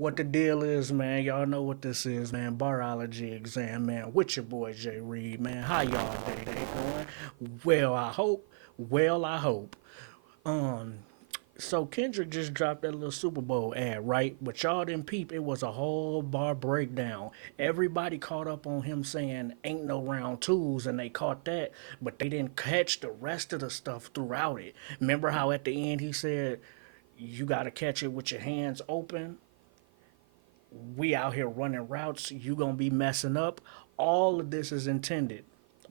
What the deal is, man? Y'all know what this is, man. Bar-Ology exam, man. With your boy Jay Reed, man. How y'all day going? Well, I hope. Well, I hope. Um, so Kendrick just dropped that little Super Bowl ad, right? But y'all didn't peep. It was a whole bar breakdown. Everybody caught up on him saying ain't no round twos, and they caught that, but they didn't catch the rest of the stuff throughout it. Remember how at the end he said you got to catch it with your hands open? We out here running routes, you gonna be messing up. All of this is intended.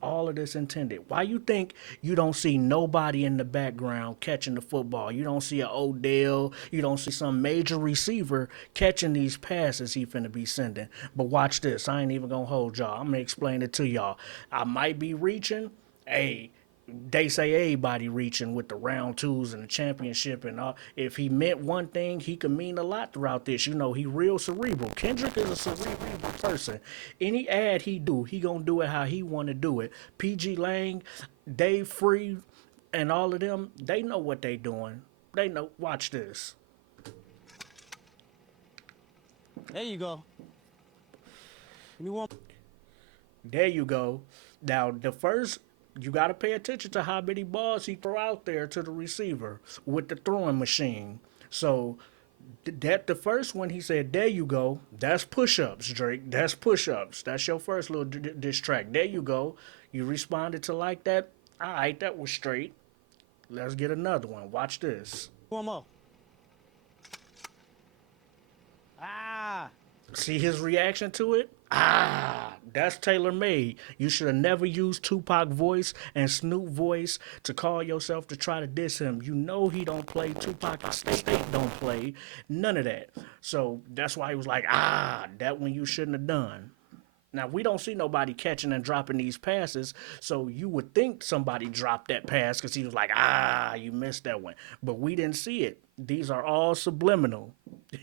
All of this intended. Why you think you don't see nobody in the background catching the football? You don't see a Odell. You don't see some major receiver catching these passes he finna be sending. But watch this. I ain't even gonna hold y'all. I'm gonna explain it to y'all. I might be reaching. Hey, they say everybody reaching with the round twos and the championship and all. If he meant one thing, he could mean a lot throughout this. You know, he real cerebral. Kendrick is a cerebral person. Any ad he do, he gonna do it how he want to do it. PG Lang, Dave Free, and all of them, they know what they doing. They know. Watch this. There you go. Give me one. There you go. Now the first, you got to pay attention to how many balls he throw out there to the receiver with the throwing machine. So that the first one he said, "There you go." That's push-ups, Drake. That's push-ups. That's your first little diss track. There you go. You responded to like that. All right, that was straight. Let's get another one. Watch this. One more. Ah. See his reaction to it? Ah, that's tailor made. You should have never used Tupac voice and Snoop voice to call yourself to try to diss him. You know he don't play. Tupac and State don't play. None of that. So that's why he was like, that one you shouldn't have done. Now, we don't see nobody catching and dropping these passes, so you would think somebody dropped that pass because he was like, you missed that one. But we didn't see it. These are all subliminal.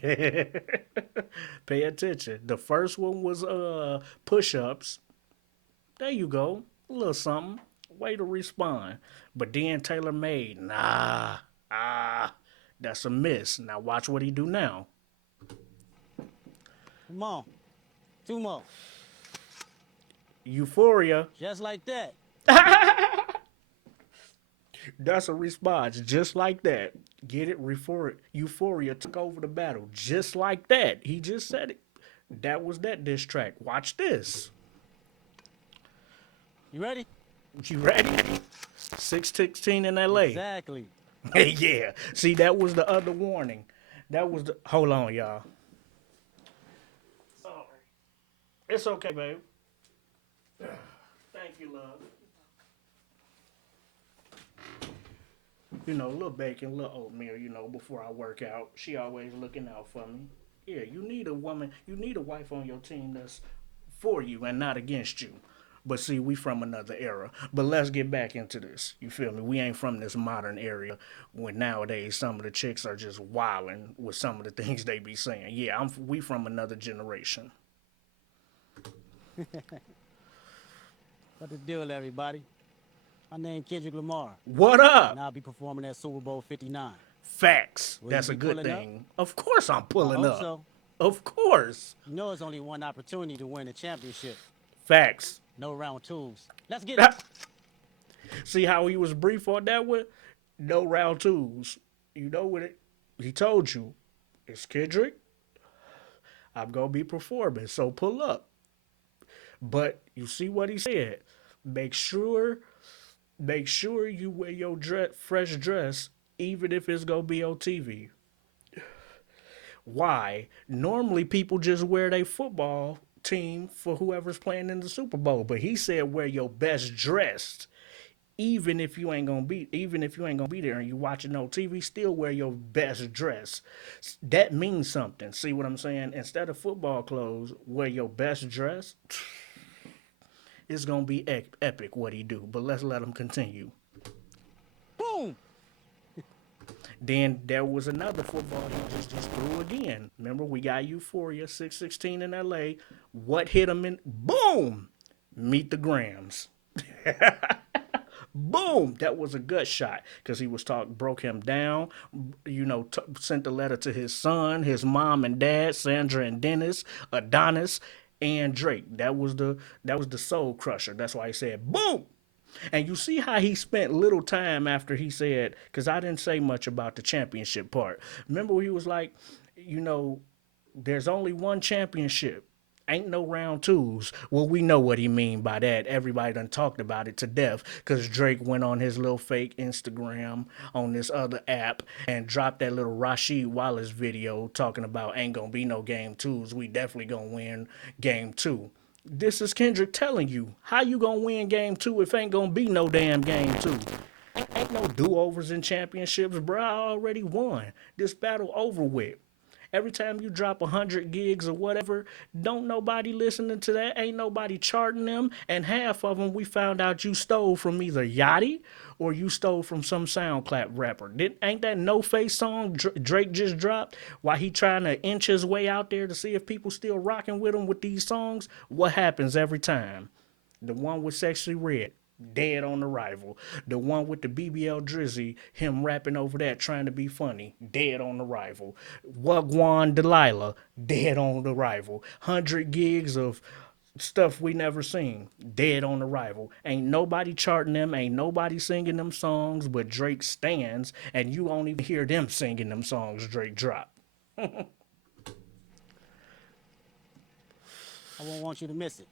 Pay attention. The first one was push-ups. There you go. A little something. Way to respond. But then Taylor made, that's a miss. Now watch what he do now. Come on. Two more. Euphoria. Just like that. That's a response, just like that. Get it? Euphoria took over the battle, just like that. He just said it. That was that diss track. Watch this. You ready? You ready? 616 in LA. Exactly. Yeah. See, that was the other warning. That was the. Hold on, y'all. Sorry. It's okay, babe. Thank you, love. You know, a little bacon, a little oatmeal, you know, before I work out. She always looking out for me. Yeah, you need a woman, you need a wife on your team that's for you and not against you. But see, we from another era. But let's get back into this. You feel me? We ain't from this modern area when nowadays some of the chicks are just wilding with some of the things they be saying. Yeah, we from another generation. What the deal, everybody? My name Kendrick Lamar, What and up? I'll be performing at Super Bowl 59. Facts. Will you That's a be good pulling up? thing. Of course I'm I pulling hope up. so. Of course. You know it's only one opportunity to win the championship. Facts. No round twos. Let's get it. See how he was brief on that one? No round twos. You know what it? He told you, it's Kendrick. I'm gonna be performing, so pull up. But you see what he said. Make sure, make sure you wear your fresh dress, even if it's gonna be on TV. Why? Normally people just wear their football team for whoever's playing in the Super Bowl, but he said wear your best dressed. Even if you ain't gonna be there and you watching on TV, still wear your best dress. That means something. See what I'm saying? Instead of football clothes, wear your best dress. It's gonna be epic what he do. But let's let him continue. Boom. Then there was another football he just threw again. Remember, we got Euphoria 616 in LA. What hit him in? Boom! Meet the Grams. Boom! That was a gut shot because he was broke him down. Sent the letter to his son, his mom and dad, Sandra and Dennis, Adonis, and Drake. That was the soul crusher. That's why he said boom. And you see how he spent little time after he said, because I didn't say much about the championship part. Remember he was like, you know, there's only one championship. Ain't no round twos. Well, we know what he mean by that. Everybody done talked about it to death because Drake went on his little fake Instagram on this other app and dropped that little Rasheed Wallace video talking about ain't gonna be no game twos. We definitely gonna win game two. This is Kendrick telling you, how you gonna win game two if ain't gonna be no damn game two? Ain't no do-overs in championships, bro. I already won. This battle over with. Every time you drop 100 gigs or whatever, don't nobody listening to that. Ain't nobody charting them. And half of them we found out you stole from either Yachty or you stole from some SoundCloud rapper. Ain't that No Face song Drake just dropped while he trying to inch his way out there to see if people still rocking with him with these songs? What happens every time? The one with Sexy Red, dead on arrival. The one with the BBL Drizzy, him rapping over that trying to be funny, dead on arrival. Wagwan Delilah, dead on arrival. 100 gigs of stuff we never seen, dead on arrival. Ain't nobody charting them, ain't nobody singing them songs but Drake stands, and you won't even hear them singing them songs Drake dropped. I won't want you to miss it.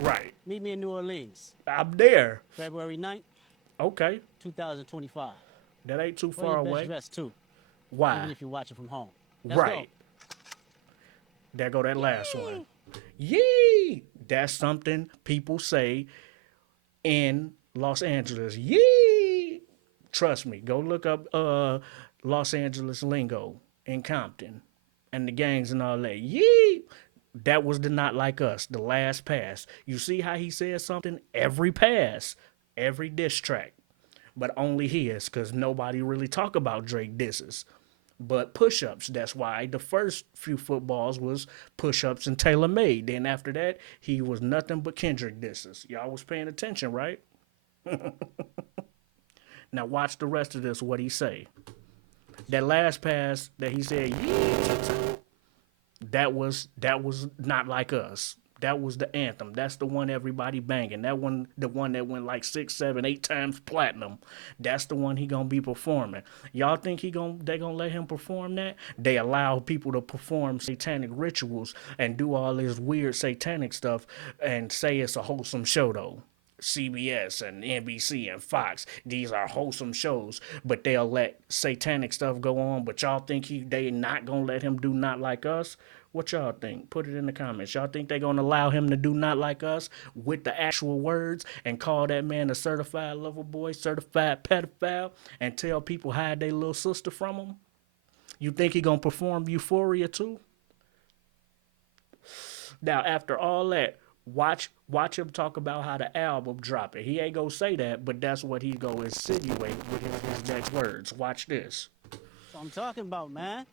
Right. Meet me in New Orleans, I'm there. February 9th, Okay. 2025. That ain't too Wear far your best away. dress too, Why? even if you're watching from home. Let's Right. There go that last one. Yee! That's something people say in Los Angeles. Yee! Trust me. Go look up Los Angeles lingo in Compton and the gangs and all that. Yee! That was the Not Like Us, the last pass. You see how he says something every pass, every diss track, but only his, because nobody really talk about Drake disses. But push-ups, that's why the first few footballs was push-ups and tailor-made. Then after that, he was nothing but Kendrick disses. Y'all was paying attention, right? Now watch the rest of this, what he say. That last pass that he said, yeah, that was Not Like Us. That was the anthem. That's the one everybody banging. That one, the one that went like 6, 7, 8 times platinum. That's the one he gonna be performing. Y'all think they gonna let him perform that? They allow people to perform satanic rituals and do all this weird satanic stuff and say it's a wholesome show though. CBS and NBC and Fox, these are wholesome shows, but they'll let satanic stuff go on. But y'all think they not gonna let him do Not Like Us? What y'all think? Put it in the comments. Y'all think they gonna allow him to do Not Like Us with the actual words and call that man a certified lover boy, certified pedophile, and tell people hide their little sister from him? You think he gonna perform Euphoria too? Now after all that, watch him talk about how the album dropping. He ain't gonna say that, but that's what he gonna insinuate with his next words. Watch this. So I'm talking about, man.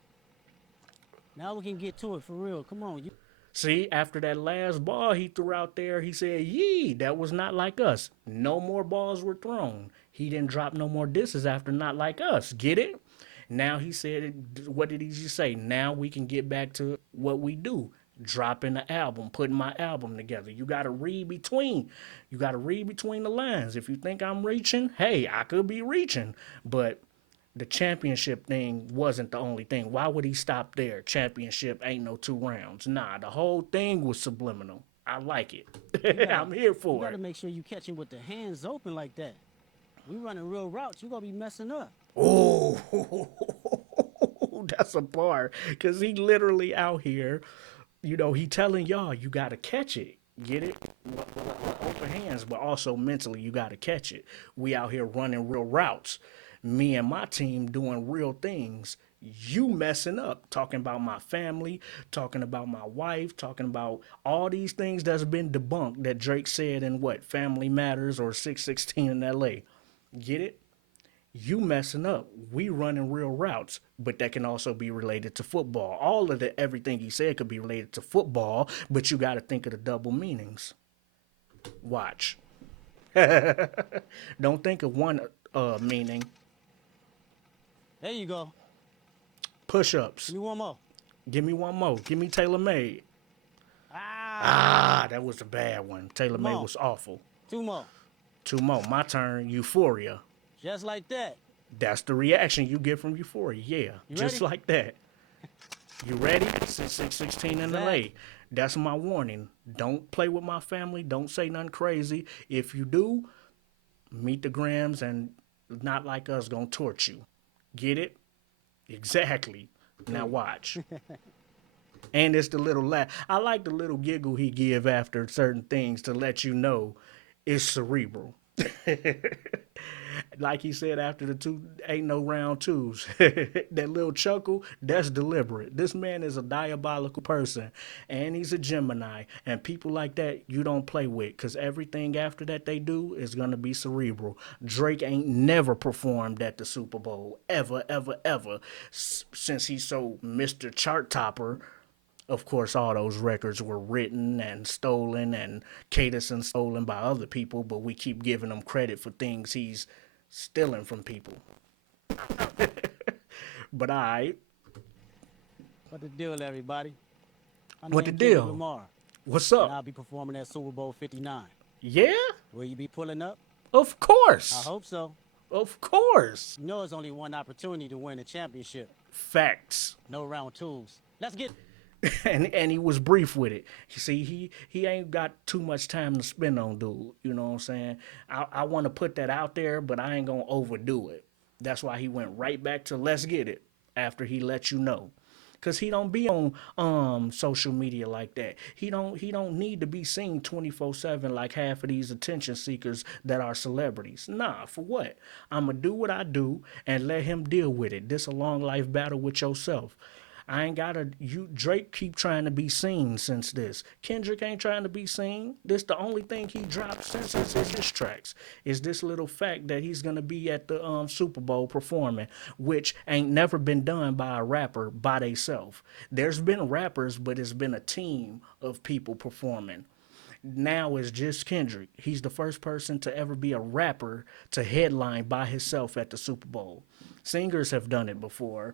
Now we can get to it for real. Come on. See, after that last ball he threw out there, he said, yee, that was Not Like Us. No more balls were thrown. He didn't drop no more disses after Not Like Us. Get it? Now he said, what did he just say? Now we can get back to what we do. Dropping the album, putting my album together. You got to read between. You got to read between the lines. If you think I'm reaching, hey, I could be reaching. But the championship thing wasn't the only thing. Why would he stop there? Championship ain't no 2 rounds. Nah, the whole thing was subliminal. I like it. I'm here for You got to it. make sure you catch it with the hands open like that. We running real routes. You gonna be messing up. Oh, that's a bar. Because he literally out here, he telling y'all you got to catch it. Get it? With open hands, but also mentally you got to catch it. We out here running real routes. Me and my team doing real things. You messing up, talking about my family, talking about my wife, talking about all these things that's been debunked that Drake said in what, Family Matters or 616 in LA. Get it? You messing up. We running real routes, but that can also be related to football. All of everything he said could be related to football, but you got to think of the double meanings. Watch. Don't think of one meaning. There you go. Push-ups. Give me one more. Give me one more. Give me tailor-made. Ah, That was a bad one. Tailor Come Made on. was awful. 2 more. 2 more. My turn. Euphoria. Just like that. That's the reaction you get from Euphoria. Yeah, You just ready? like that. You ready? 16 in the Zach. late. That's my warning. Don't play with my family. Don't say nothing crazy. If you do, meet the Grams and not like us gonna torch you. Get it? Exactly. Now watch. And it's the little laugh. I like the little giggle he give after certain things to let you know it's cerebral. Like he said after the two, ain't no round twos. That little chuckle, that's deliberate. This man is a diabolical person, and he's a Gemini. And people like that, you don't play with, because everything after that they do is going to be cerebral. Drake ain't never performed at the Super Bowl, ever, ever, ever, since he's so Mr. Chart Topper. Of course, all those records were written and stolen and Kdot and stolen by other people, but we keep giving him credit for things he's stealing from people. But What the deal, everybody? I'm what the named Kendrick deal? Lamar, What's and up? I'll be performing at Super Bowl 59. Yeah? Will you be pulling up? Of I course. hope so. Of course. You know it's only one opportunity to win a championship. Facts. No round twos. Let's get And he was brief with it. You see, he ain't got too much time to spend on dude. You know what I'm saying? I want to put that out there, but I ain't gonna overdo it. That's why he went right back to let's get it after he let you know. Cause he don't be on social media like that. He don't need to be seen 24/7 like half of these attention seekers that are celebrities. Nah, for what? I'ma do what I do and let him deal with it. This a long life battle with yourself. I ain't gotta you Drake keep trying to be seen since this. Kendrick ain't trying to be seen. This the only thing he dropped since his diss tracks. Is this little fact that he's gonna be at the Super Bowl performing, which ain't never been done by a rapper by theyself. There's been rappers, but it's been a team of people performing. Now it's just Kendrick. He's the first person to ever be a rapper to headline by himself at the Super Bowl. Singers have done it before.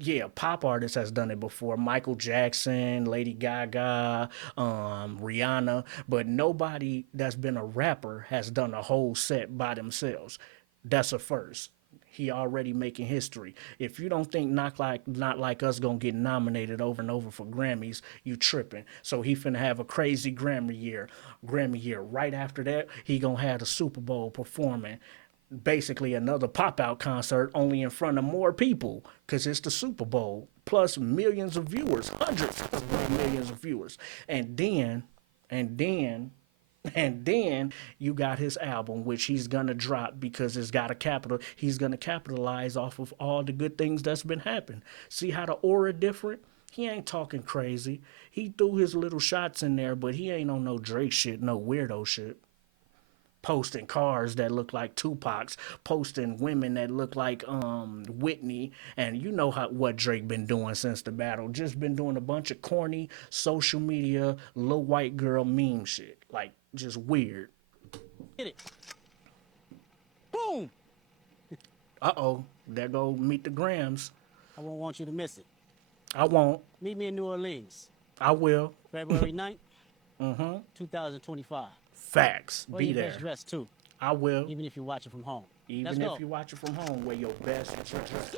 Yeah, pop artists has done it before. Michael Jackson, Lady Gaga, Rihanna, but nobody that's been a rapper has done a whole set by themselves. That's a first. He already making history. If you don't think not like us gonna get nominated over and over for Grammys, you tripping. So he finna have a crazy Grammy year. Grammy year. Right after that, he gonna have the Super Bowl performing. Basically another pop out concert only in front of more people because it's the Super Bowl plus millions of viewers, hundreds of millions of viewers. And then and then you got his album, which he's gonna drop because it's got a capital. He's gonna capitalize off of all the good things that's been happening. See how the aura different? He ain't talking crazy. He threw his little shots in there, but he ain't on no Drake shit, no weirdo shit. Posting cars that look like Tupac's, posting women that look like Whitney, and you know what Drake been doing since the battle. Just been doing a bunch of corny social media little white girl meme shit, like just weird. it. Boom! There go meet the Grams. I won't want you to miss it. I won't. Meet me in New Orleans, I will. February 9th, 2025. Facts. Wear Be your there. best dress too, I will. even if you're watching from home. Let's Even go. if you watch it from home, wear your best dress.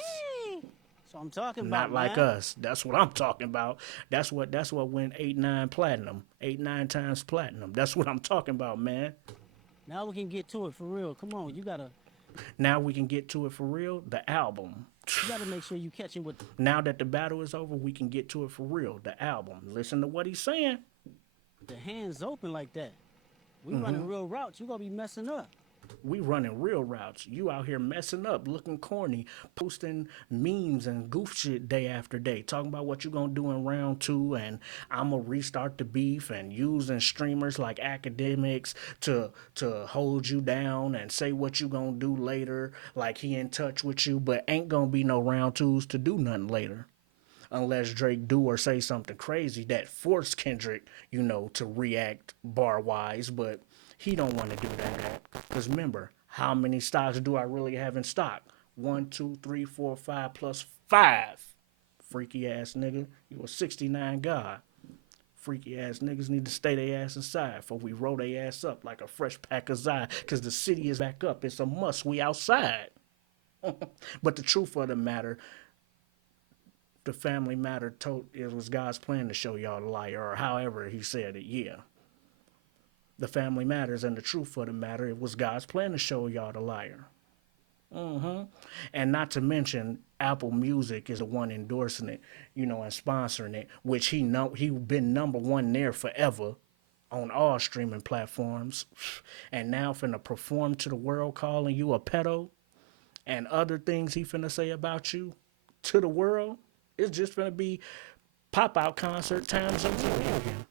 So I'm talking about, Not like man. us. That's what I'm talking about. That's what went 8-9 platinum. 8-9 times platinum. That's what I'm talking about, man. Now we can get to it for real. Come on, you gotta Now we can get to it for real. The album. make sure you catch it with Now that the battle is over, we can get to it for real. The album. Listen to what he's saying. the hands open like that. We running real routes. You gonna be messing up. We running real routes. You out here messing up, looking corny, posting memes and goof shit day after day, talking about what you gonna do in round two, and I'm gonna restart the beef, and using streamers like academics to hold you down and say what you gonna do later, like he in touch with you, but ain't gonna be no round twos to do nothing later. Unless Drake do or say something crazy that forced Kendrick, to react bar wise, but He don't want to do that. Because remember, how many stocks do I really have in stock? 1, 2, 3, 4, 5 plus 5. Freaky ass nigga. You a 69 god. Freaky ass niggas need to stay their ass inside before we roll their ass up like a fresh pack of Zy. Because the city is back up. It's a must. We outside. But the truth of the matter, the family matter told it was God's plan to show y'all the liar, or however he said it. Yeah. The family matters, and the truth of the matter, it was God's plan to show y'all the liar. And not to mention, Apple Music is the one endorsing it, and sponsoring it, which he been number one there forever on all streaming platforms, and now finna perform to the world calling you a pedo and other things he finna say about you to the world. It's just finna be pop out concert times a million.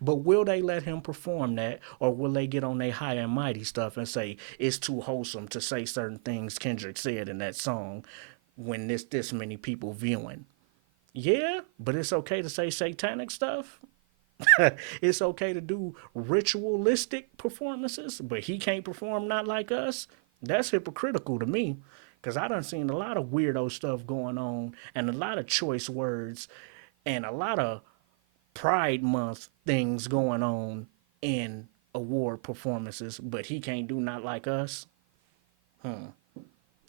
But will they let him perform that, or will they get on their high and mighty stuff and say it's too wholesome to say certain things Kendrick said in that song when this many people viewing? Yeah, but it's okay to say satanic stuff. It's okay to do ritualistic performances, but he can't perform not like us. That's hypocritical to me, because I done seen a lot of weirdo stuff going on and a lot of choice words and a lot of Pride Month things going on in award performances, but he can't do not like us.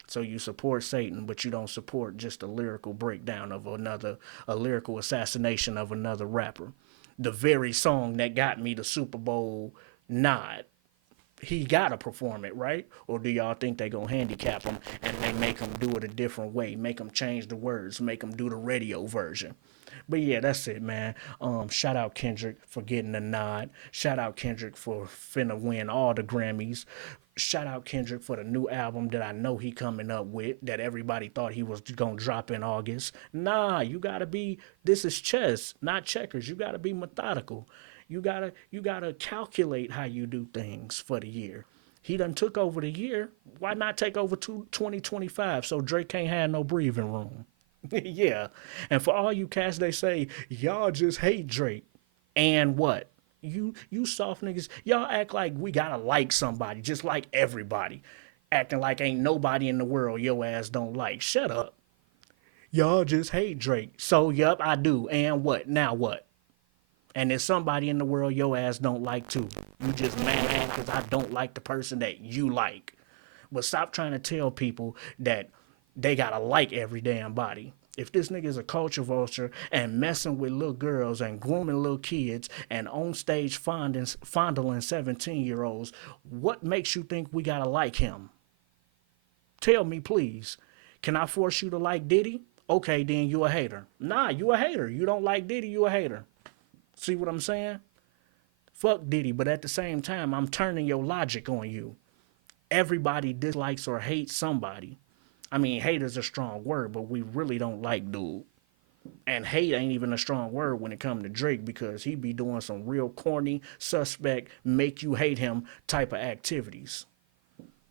So you support Satan, but you don't support just a lyrical breakdown of a lyrical assassination of another rapper. The very song that got me the Super Bowl nod. He gotta perform it, right? Or do y'all think they gonna handicap him and they make him do it a different way, make him change the words, make him do the radio version? But yeah, that's it, man. Shout out Kendrick for getting the nod. Shout out Kendrick for finna win all the Grammys. Shout out Kendrick for the new album that I know he coming up with that everybody thought he was gonna drop in August. Nah, you gotta be. This is chess, not checkers. You gotta be methodical. You gotta calculate how you do things for the year. He done took over the year. Why not take over 2025 so Drake can't have no breathing room? Yeah. And for all you cats, they say, y'all just hate Drake. And what? You soft niggas, y'all act like we gotta like somebody, just like everybody. Acting like ain't nobody in the world your ass don't like. Shut up. Y'all just hate Drake. So, yup, I do. And what? Now what? And there's somebody in the world your ass don't like too. You just mad because I don't like the person that you like. But stop trying to tell people that they gotta like every damn body. If this nigga is a culture vulture and messing with little girls and grooming little kids and on stage fondling 17-year-olds, what makes you think we gotta like him? Tell me, please. Can I force you to like Diddy? Okay, then you a hater. Nah, you a hater. You don't like Diddy, you a hater. See what I'm saying? Fuck Diddy, but at the same time, I'm turning your logic on you. Everybody dislikes or hates somebody. I mean, hate is a strong word, but we really don't like dude. And hate ain't even a strong word when it comes to Drake because he be doing some real corny, suspect, make you hate him type of activities.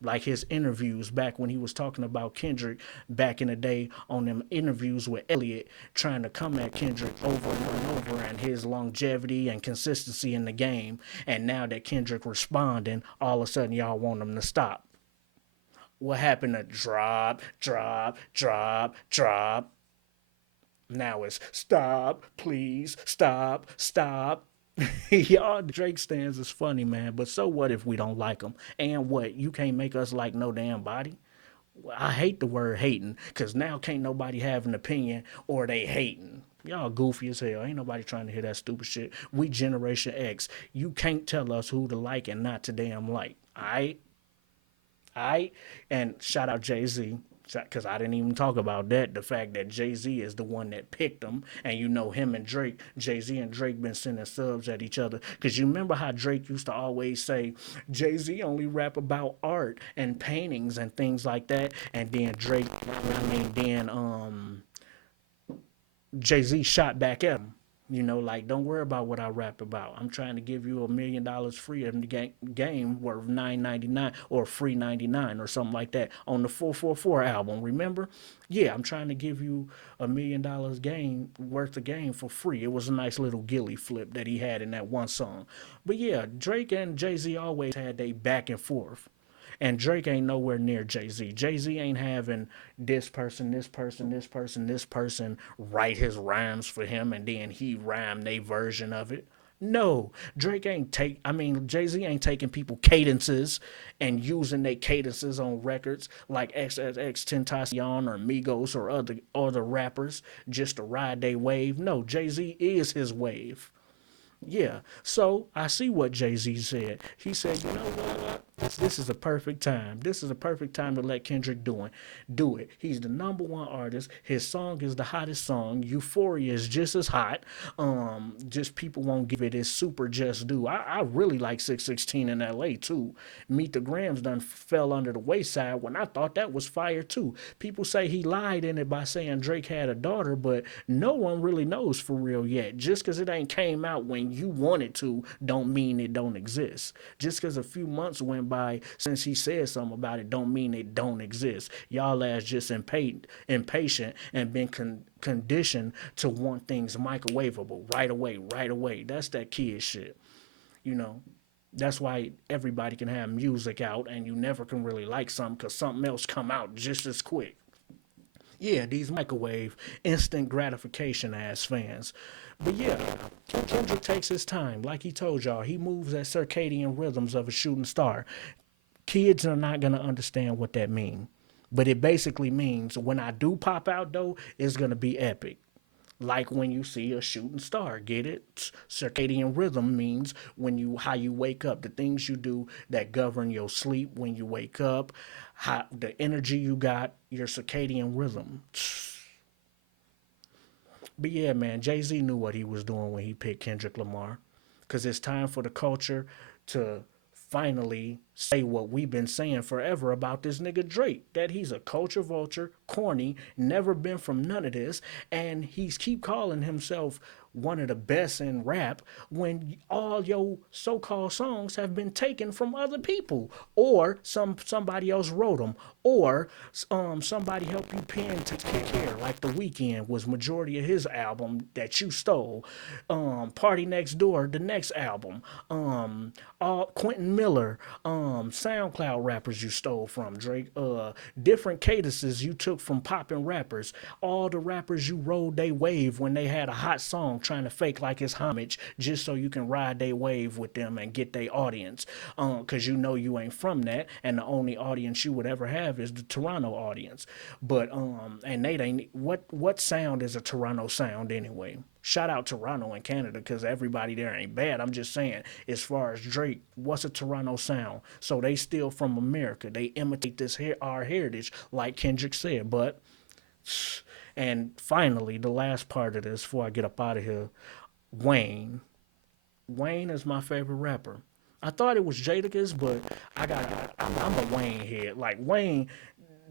Like his interviews back when he was talking about Kendrick back in the day on them interviews with Elliot, trying to come at Kendrick over and over and his longevity and consistency in the game. And now that Kendrick responding, all of a sudden y'all want him to stop. What happened to drop, drop, drop, drop? Now it's stop, please, stop, stop. Y'all Drake stands is funny, man, but so what if we don't like him? And what? You can't make us like no damn body? I hate the word hating, because now can't nobody have an opinion or they hating. Y'all goofy as hell. Ain't nobody trying to hear that stupid shit. We Generation X. You can't tell us who to like and not to damn like. Alright? And shout out Jay-Z, because I didn't even talk about that. The fact that Jay-Z is the one that picked him, and him and Drake, Jay-Z and Drake been sending subs at each other. Because you remember how Drake used to always say, Jay-Z only rap about art and paintings and things like that. And then Jay-Z shot back at him. You know, like, don't worry about what I rap about. I'm trying to give you $1 million free in the game worth 9.99 or free 99 or something like that on the 444 album. Remember? Yeah, I'm trying to give you $1 million game worth of game for free. It was a nice little gilly flip that he had in that one song. But yeah, Drake and Jay Z always had they back and forth. And Drake ain't nowhere near Jay Z. Jay Z ain't having this person, this person, this person, this person write his rhymes for him and then he rhyme their version of it. No, Drake ain't take. I mean, Jay Z ain't taking people cadences and using their cadences on records like XXX Tentacion or Migos or other rappers just to ride their wave. No, Jay Z is his wave. Yeah. So I see what Jay Z said. He said, you know what? This is a perfect time. This is a perfect time to let Kendrick do it. He's the number one artist. His song is the hottest song. Euphoria is just as hot. Just people won't give it its super just due. I really like 616 in LA too. Meet the Grams done fell under the wayside when I thought that was fire too. People say he lied in it by saying Drake had a daughter, but no one really knows for real yet. Just because it ain't came out when you want it to, don't mean it don't exist. Just because a few months went by since he said something about it, don't mean it don't exist. Y'all ass just impatient and been conditioned to want things microwavable right away, right away. That's that kid shit, you know. That's why everybody can have music out and you never can really like something because something else come out just as quick. Yeah, these microwave instant gratification ass fans. But yeah, Kendrick takes his time. Like he told y'all, he moves at circadian rhythms of a shooting star. Kids are not gonna understand what that means. But it basically means when I do pop out though, it's gonna be epic. Like when you see a shooting star, get it? Circadian rhythm means when you how you wake up, the things you do that govern your sleep when you wake up, how the energy you got, your circadian rhythm. But yeah, man, Jay Z knew what he was doing when he picked Kendrick Lamar. Because it's time for the culture to finally say what we've been saying forever about this nigga Drake. That he's a culture vulture, corny, never been from none of this, and he's keep calling himself one of the best in rap when all your so-called songs have been taken from other people or somebody else wrote them or somebody helped you pen to take care like the weekend was majority of his album that you stole. Party Next Door, the next album. All Quentin Miller, SoundCloud rappers you stole from Drake. Different cadences you took from popping rappers. All the rappers you rode they wave when they had a hot song trying to fake like it's homage just so you can ride they wave with them and get their audience. Cause you know you ain't from that, and the only audience you would ever have is the Toronto audience. But and they ain't what sound is a Toronto sound anyway? Shout out Toronto and Canada because everybody there ain't bad. I'm just saying, as far as Drake, what's a Toronto sound? So they still from America. They imitate this here our heritage, like Kendrick said. But and finally, the last part of this before I get up out of here, Wayne. Wayne is my favorite rapper. I thought it was Jadakiss, but I'm a Wayne head. Like Wayne,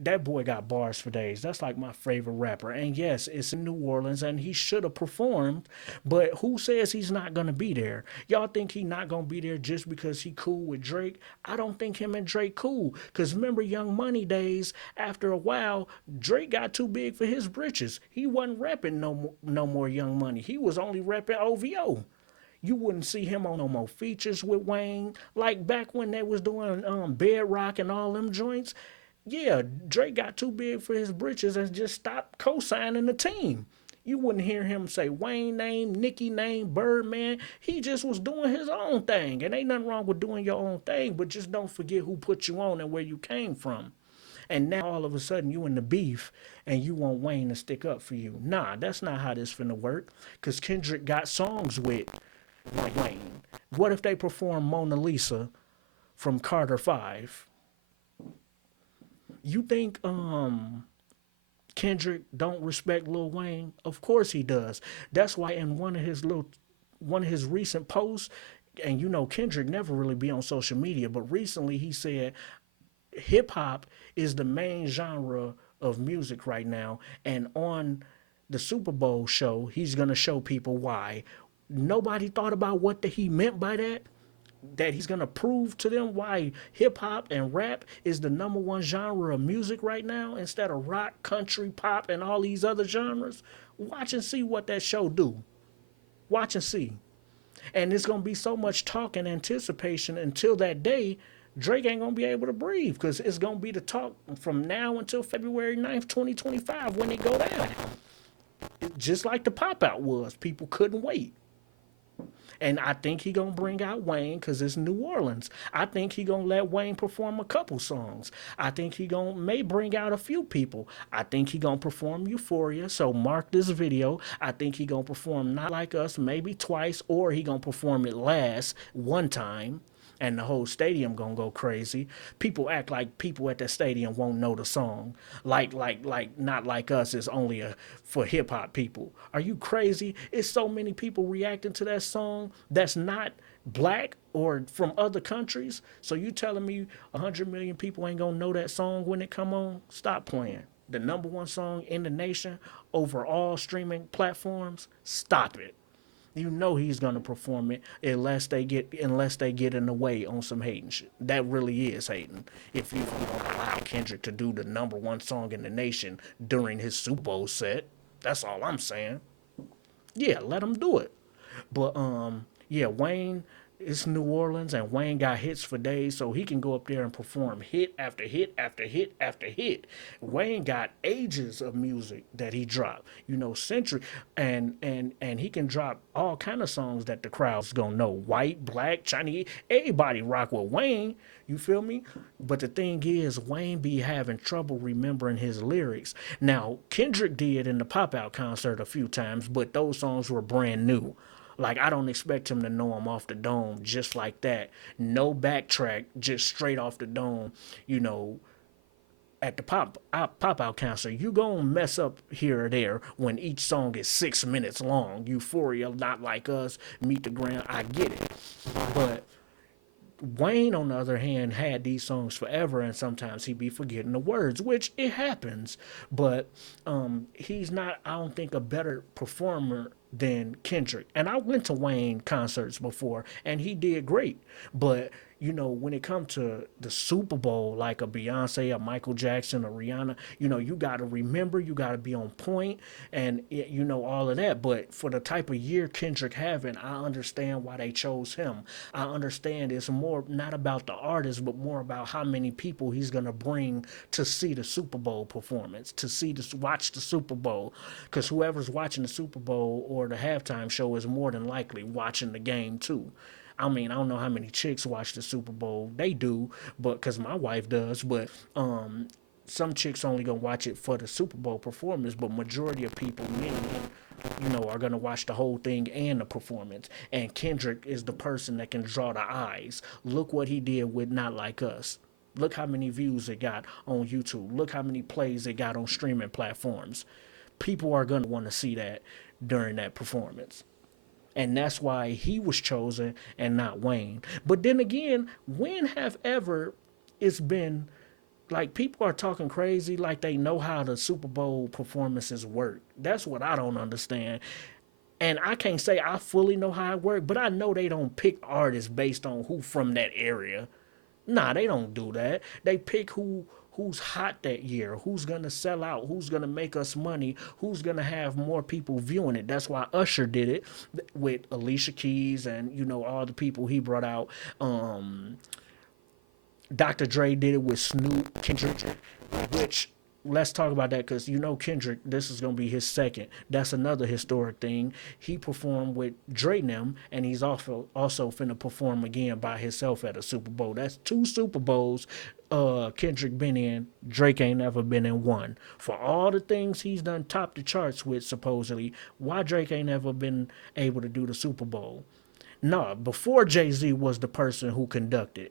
that boy got bars for days. That's like my favorite rapper. And yes, it's in New Orleans and he should have performed, but who says he's not gonna be there? Y'all think he not gonna be there just because he cool with Drake? I don't think him and Drake cool. Cause remember Young Money days, after a while, Drake got too big for his britches. He wasn't repping no more Young Money. He was only repping OVO. You wouldn't see him on no more features with Wayne. Like back when they was doing Bedrock and all them joints. Yeah, Drake got too big for his britches and just stopped co-signing the team. You wouldn't hear him say Wayne name, Nicki name, Birdman. He just was doing his own thing. And ain't nothing wrong with doing your own thing, but just don't forget who put you on and where you came from. And now all of a sudden you in the beef and you want Wayne to stick up for you. Nah, that's not how this finna work. Cause Kendrick got songs with Wayne. What if they perform Mona Lisa from Carter 5? You think Kendrick don't respect Lil Wayne? Of course he does. That's why in one of his recent posts, and you know Kendrick never really be on social media, but recently he said hip hop is the main genre of music right now, and on the Super Bowl show, he's gonna show people why. Nobody thought about what he meant by that. That he's gonna prove to them why hip hop and rap is the number one genre of music right now instead of rock, country, pop, and all these other genres. Watch and see what that show do. Watch and see. And it's gonna be so much talk and anticipation until that day. Drake ain't gonna be able to breathe because it's gonna be the talk from now until February 9th, 2025 when it go down. Just like the pop out was, people couldn't wait. And I think he gonna bring out Wayne because it's New Orleans. I think he gonna let Wayne perform a couple songs. I think he gonna may bring out a few people. I think he gonna perform Euphoria. So mark this video. I think he gonna perform Not Like Us maybe twice, or he gonna perform it last one time. And the whole stadium gonna go crazy. People act like people at the stadium won't know the song. Like Not Like Us is only for hip hop people. Are you crazy? It's so many people reacting to that song that's not black or from other countries. So you telling me 100 million people ain't gonna know that song when it come on? Stop playing. The number one song in the nation over all streaming platforms. Stop it. You know he's gonna perform it unless they get in the way on some hating shit. That really is hating. If you don't allow Kendrick to do the number one song in the nation during his Super Bowl set, that's all I'm saying. Yeah, let him do it. But yeah, Wayne, it's New Orleans, and Wayne got hits for days, so he can go up there and perform hit after hit after hit after hit. Wayne got ages of music that he dropped, century, and he can drop all kind of songs that the crowd's gonna know. White, black, Chinese, everybody rock with Wayne. You feel me? But the thing is, Wayne be having trouble remembering his lyrics. Now, Kendrick did in the Pop Out concert a few times, but those songs were brand new. Like, I don't expect him to know them off the dome just like that. No backtrack, just straight off the dome, at the pop out concert. You gonna mess up here or there when each song is 6 minutes long. Euphoria, Not Like Us, Meet the Ground, I get it. But Wayne, on the other hand, had these songs forever, and sometimes he be forgetting the words, which it happens. But he's not, I don't think, a better performer than Kendrick. And I went to Wayne concerts before, and he did great. But when it comes to the Super Bowl, like a Beyonce, a Michael Jackson, a Rihanna, you got to remember, you got to be on point, and all of that. But for the type of year Kendrick having, I understand why they chose him. I understand it's more not about the artist, but more about how many people he's gonna bring to see the Super Bowl performance, watch the Super Bowl, because whoever's watching the Super Bowl or the halftime show is more than likely watching the game too. I mean, I don't know how many chicks watch the Super Bowl. They do, but because my wife does. But some chicks only gonna watch it for the Super Bowl performance. But majority of people, men, are gonna watch the whole thing and the performance. And Kendrick is the person that can draw the eyes. Look what he did with Not Like Us. Look how many views it got on YouTube. Look how many plays it got on streaming platforms. People are gonna want to see that during that performance. And that's why he was chosen and not Wayne. But then again, when have ever it's been like people are talking crazy like they know how the Super Bowl performances work? That's what I don't understand. And I can't say I fully know how it works, but I know they don't pick artists based on who from that area. Nah, they don't do that. They pick who's hot that year, who's gonna sell out, who's gonna make us money, who's gonna have more people viewing it. That's why Usher did it with Alicia Keys and all the people he brought out. Dr. Dre did it with Snoop, Kendrick, which let's talk about that because Kendrick, this is gonna be his second. That's another historic thing. He performed with Dre them, and he's also finna perform again by himself at a Super Bowl. That's 2 Super Bowls Kendrick been in. Drake ain't never been in one. For all the things he's done top the charts with, supposedly, why Drake ain't never been able to do the Super Bowl? No, before Jay-Z was the person who conducted.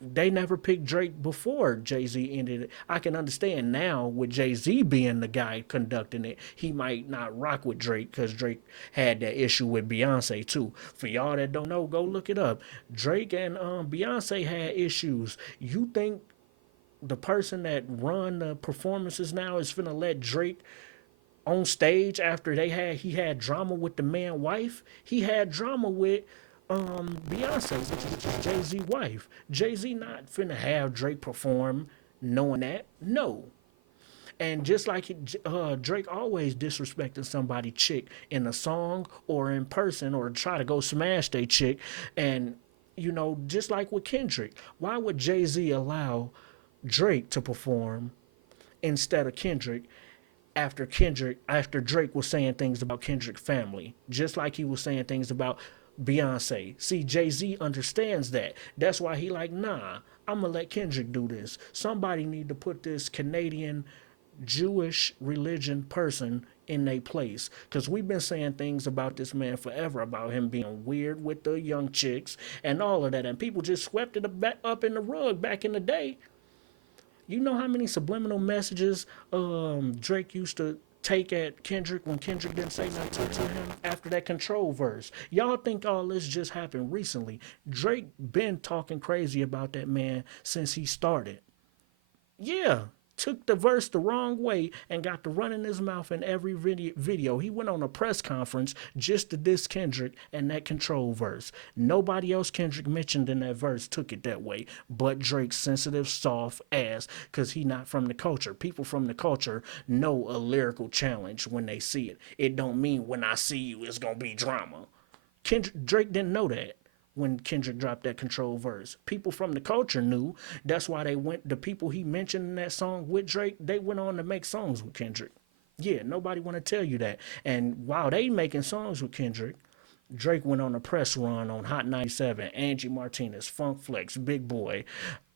They never picked Drake before Jay-Z ended it. I can understand now with Jay-Z being the guy conducting it, he might not rock with Drake because Drake had that issue with Beyonce too. For y'all that don't know, go look it up. Drake and Beyonce had issues. You think the person that run the performances now is finna let Drake on stage after he had drama with the man wife. He had drama with Beyonce, which is Jay-Z wife. Jay-Z not finna have Drake perform knowing that. No. And just like Drake always disrespecting somebody chick in a song or in person or try to go smash they chick. And, you know, just like with Kendrick, why would Jay-Z allow Drake to perform instead of Kendrick after Drake was saying things about Kendrick family, just like he was saying things about Beyonce. See, Jay-Z understands that. That's why he like, nah, I'm gonna let Kendrick do this. Somebody need to put this Canadian Jewish religion person in their place, because we've been saying things about this man forever, about him being weird with the young chicks and all of that, and people just swept it up in the rug back in the day. You know how many subliminal messages Drake used to take at Kendrick when Kendrick didn't say nothing to him after that Control verse? Y'all think all this just happened recently? Drake been talking crazy about that man since he started. Yeah, took the verse the wrong way and got to running his mouth in every video. He went on a press conference just to diss Kendrick and that Control verse. Nobody else Kendrick mentioned in that verse took it that way, but Drake's sensitive, soft ass, because he not from the culture. People from the culture know a lyrical challenge when they see it. It don't mean when I see you it's gonna be drama. Drake didn't know that when Kendrick dropped that Control verse. People from the culture knew. That's why the people he mentioned in that song with Drake, they went on to make songs with Kendrick. Yeah, nobody want to tell you that. And while they making songs with Kendrick, Drake went on a press run on Hot 97, Angie Martinez, Funk Flex, Big Boy,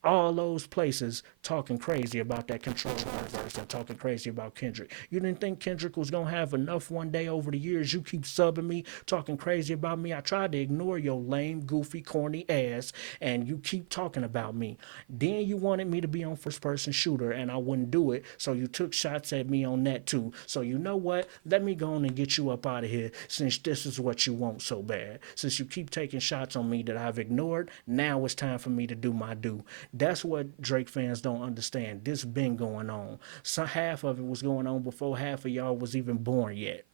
all those places talking crazy about that Control verse and talking crazy about Kendrick. You didn't think Kendrick was going to have enough one day over the years? You keep subbing me, talking crazy about me. I tried to ignore your lame, goofy, corny ass, and you keep talking about me. Then you wanted me to be on first person shooter, and I wouldn't do it, so you took shots at me on that too. So you know what? Let me go on and get you up out of here, since this is what you want so bad. Since you keep taking shots on me that I've ignored, now it's time for me to do my due. That's what Drake fans don't understand. This been going on. So half of it was going on before half of y'all was even born yet.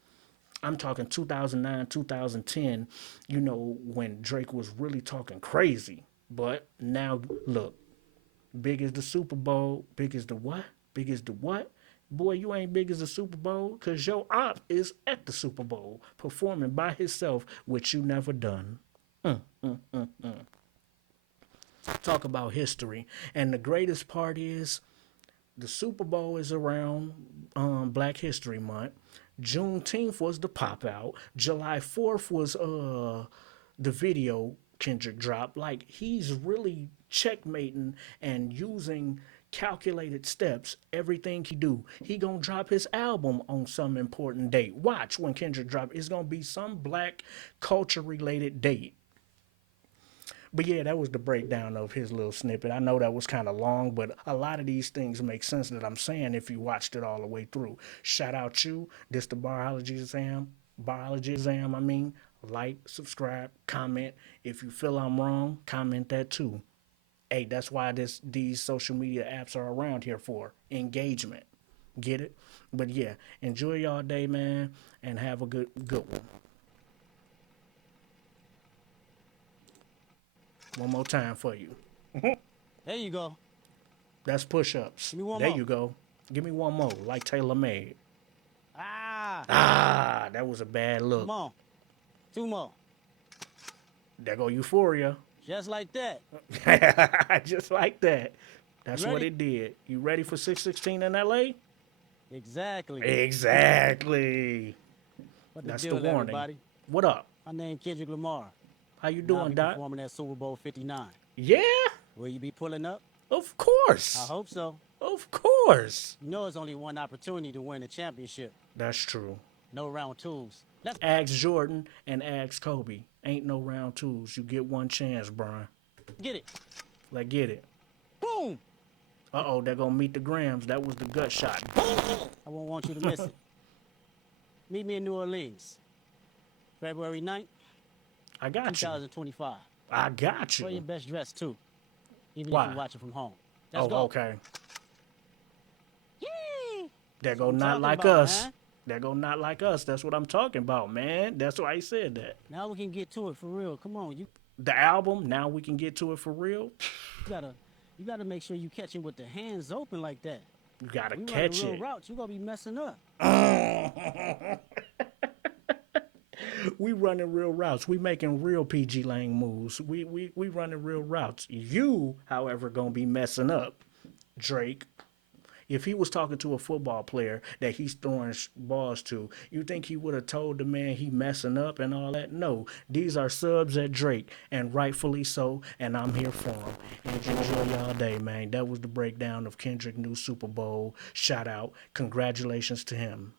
I'm talking 2009, 2010, you know, when Drake was really talking crazy. But now, look, big as the Super Bowl, big as the what? Big as the what? Boy, you ain't big as the Super Bowl, because your op is at the Super Bowl, performing by himself, which you never done. Talk about history. And the greatest part is the Super Bowl is around Black History Month. Juneteenth was the pop out. July 4th was the video Kendrick dropped. Like, he's really checkmating and using calculated steps everything he do. He gonna drop his album on some important date. Watch when Kendrick drop. It's gonna be some black culture related date. But yeah, that was the breakdown of his little snippet. I know that was kind of long, but a lot of these things make sense that I'm saying if you watched it all the way through. Shout out you. This the Bar-Ology exam. Bar-Ology exam, I mean. Like, subscribe, comment. If you feel I'm wrong, comment that too. Hey, that's why these social media apps are around here for. Engagement. Get it? But yeah, enjoy y'all day, man, and have a good one. One more time for you. There you go. That's push-ups. Give me one there more. you go. Give me one more, like Taylor made. Ah, that was a bad look. come on. 2 more. There go Euphoria. Just like that. Just like that. That's You what ready? it did. You ready for 616 in LA? Exactly. Exactly. What the That's deal, the warning. everybody? What up? My name Kendrick Lamar. How you And I'll doing, be Doc? performing at Super Bowl 59. Yeah, Will you be pulling up? of course. I hope so. Of course. You know it's only one opportunity to win a championship. That's true. No round twos. Let's Ask Jordan and ask Kobe. Ain't no round twos. You get one chance, Brian. get it. Like, get it. Boom! Uh-oh, they're going to meet the Grams. That was the gut shot. I won't want you to miss it. Meet me in New Orleans. February 9th, I got you. 2025. I got Wear your you. best dress, too. Even Why? if you're watching from home. Let's Oh, go. okay. Yay! There go what I'm not talking like about, us. man. They're gonna not like us. That's what I'm talking about, man. That's why he said that. Now we can get to it for real. Come on, you The album, now we can get to it for real. gotta you gotta make sure you catch it with the hands open like that. You gotta We catch running it. real routes, you gonna be messing up. We running real routes. We making real PG Lang moves. We running real routes. You, however, gonna be messing up, Drake. If he was talking to a football player that he's throwing balls to, you think he would have told the man he messing up and all that? No, these are subs at Drake, and rightfully so, and I'm here for him. And enjoy y'all day, man. That was the breakdown of Kendrick new Super Bowl. Shout out. Congratulations to him.